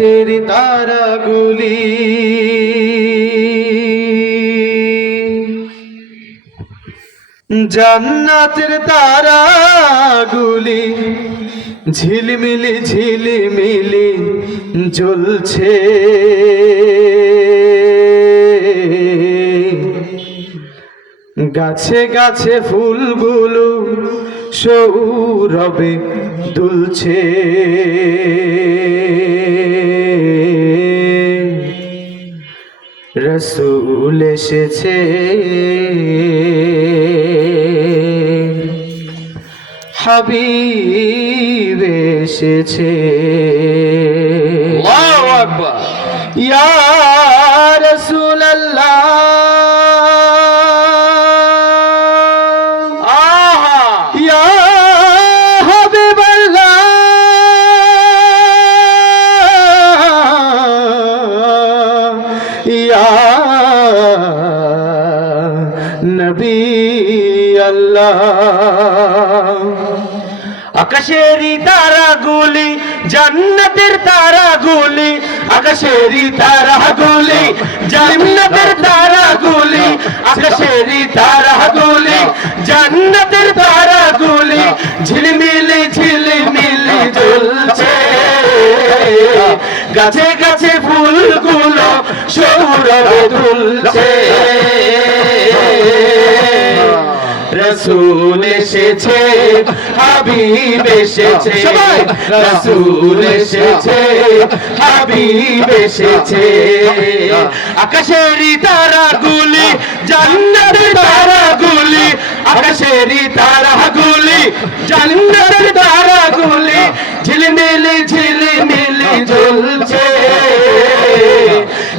আকাশের তারাগুলি জান্নাতের তারাগুলি ঝিলমিলি ঝিলমিলি জ্বলছে। গাছে গাছে ফুলগুলো সৌরভে দুলছে। রসূল এসেছে, হাবিব এসেছে। আল্লাহু আকবার। ইয়া রাসূলুল্লাহ, আহা ইয়া হাবিবাল্লাহ, ইয়া নবী আল্লাহ। আকাশেরই তারাগুলি জান্নাতের তারাগুলি, আকাশেরই তারাগুলি জান্নাতের তারাগুলি, আকাশেরই তারাগুলি জান্নাতের তারাগুলি ঝিলমিলি ঝিলমিলি জ্বলছে। গাছে গাছে ফুলগুলো সৌরভে দুলছে। রসূল এসেছে, হাবিব এসেছে, রসূল এসেছে, হাবিব এসেছে। আকাশেরই তারাগুলি জান্নাতের তারাগুলি, আকাশেরই তারাগুলি জান্নাতের তারাগুলি ঝিলমিলি ঝিলমিলি জ্বলছে।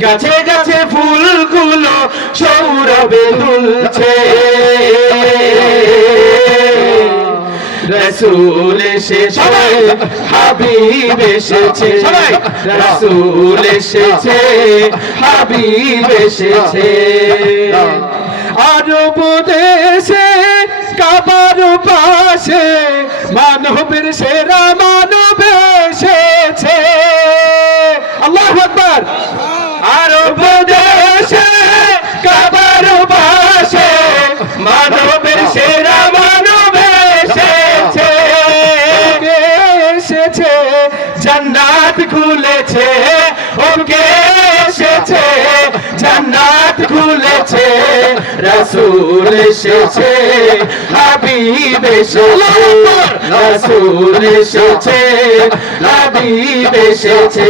গাছে গাছে ফুলগুলো সৌরভে দুলছে। রসূল এসেছে, হাবিব এসেছে, রসূল এসেছে, হাবিব এসেছে। আরব দেশে কাবার পাশে মানবের সেরা মানব এসেছে। আল্লাহু আকবার। আরব দেশে কাবার পাশে মানবের সেরা মানব এসেছে। এসেছে জান্নাত খুলেছে, ওকে এসেছে জান্নাত খুলেছে। রসূল এসেছে, হাবিব এসেছে, রসূল এসেছে, হাবিব এসেছে।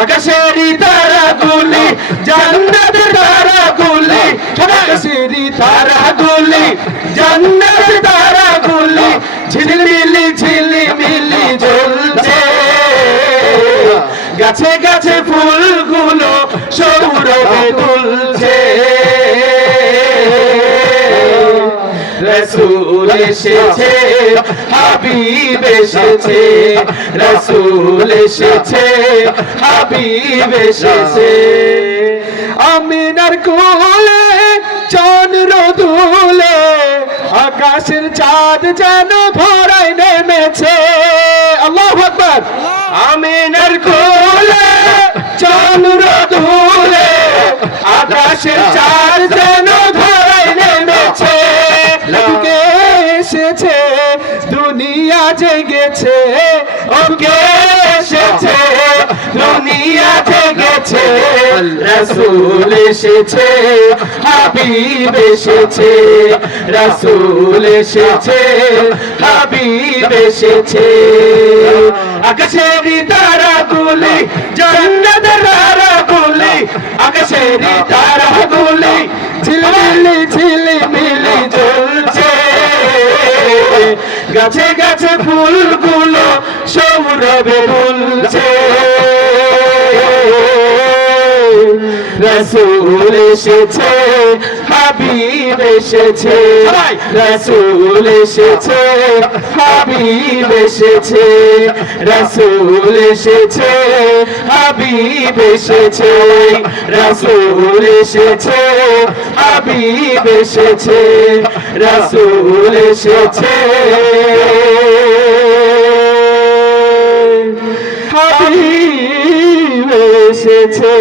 আকাশেরই তারাগুলি জান্নাতের তারাগুলি, আকাশেরই তারাগুলি জান্নাতের তারাগুলি ঝিলমিলি ঝিলমিলি জ্বলছে। গাছে গাছে ফুলগুলো সৌরভে দুলছে। রসূল এসেছে, হাবিব এসেছে, রসূল এসেছে, হাবিব এসেছে। আমিনার কোলে চন্দ্র দুলে আকাশের চাঁদ যেন ধরায় নেমেছে। আল্লাহু আকবার। আমিনার কোলে চন্দ্র দুলে আকাশের চাঁদ যেন ধরায় নেমেছে। লোকে এসেছে দুনিয়া জেগেছে, ওকে এসেছে দুনিয়া জেগেছে। রসূল এসেছে, হাবিব এসেছে, রসূল এসেছে, হাবিব এসেছে। আকাশেরই তারাগুলি জান্নাতের তারাগুলি, আকাশেরই তারাগুলি ঝিলমিলি ঝিলমিলি জ্বলছে। গাছে গাছে ফুলগুলো সৌরভে দুলছে। রসূল এসেছে, হাবিব এসেছে, রসূল এসেছে, হাবিব এসেছে, রসূল এসেছে, হাবিব এসেছে, রসূল এসেছে, হাবিব এসেছে, রসূল এসেছে, হাবিব এসেছে।